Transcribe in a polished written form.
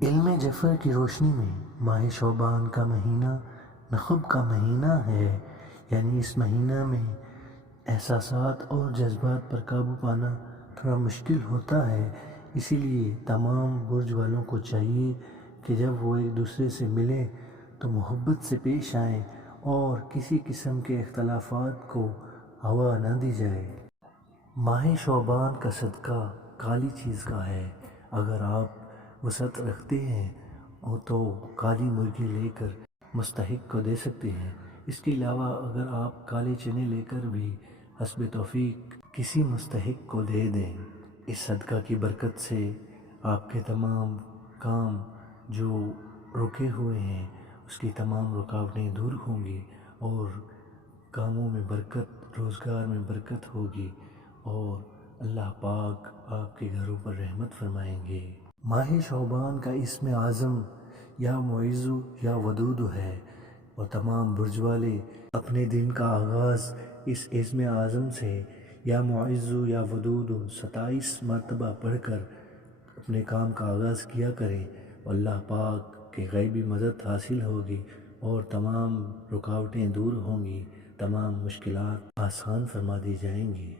علم جعفر کی روشنی میں ماہ شعبان کا مہینہ نخب کا مہینہ ہے، یعنی اس مہینہ میں احساسات اور جذبات پر قابو پانا تھوڑا مشکل ہوتا ہے۔ اسی لیے تمام برج والوں کو چاہیے کہ جب وہ ایک دوسرے سے ملیں تو محبت سے پیش آئیں اور کسی قسم کے اختلافات کو ہوا نہ دی جائے۔ ماہ شعبان کا صدقہ کالی چیز کا ہے۔ اگر آپ وسعت رکھتے ہیں تو کالی مرغی لے کر مستحق کو دے سکتے ہیں۔ اس کے علاوہ اگر آپ کالے چنے لے کر بھی حسب توفیق کسی مستحق کو دے دیں، اس صدقہ کی برکت سے آپ کے تمام کام جو رکے ہوئے ہیں اس کی تمام رکاوٹیں دور ہوں گی اور کاموں میں برکت، روزگار میں برکت ہوگی اور اللہ پاک آپ کے گھروں پر رحمت فرمائیں گے۔ ماہ شعبان کا اسم اعظم یا معز یا ودود ہے اور تمام برج والے اپنے دن کا آغاز اس اسم اعظم سے یا معز یا ودود 27 مرتبہ پڑھ کر اپنے کام کا آغاز کیا کریں، اللہ پاک کی غیبی مدد حاصل ہوگی اور تمام رکاوٹیں دور ہوں گی، تمام مشکلات آسان فرما دی جائیں گی۔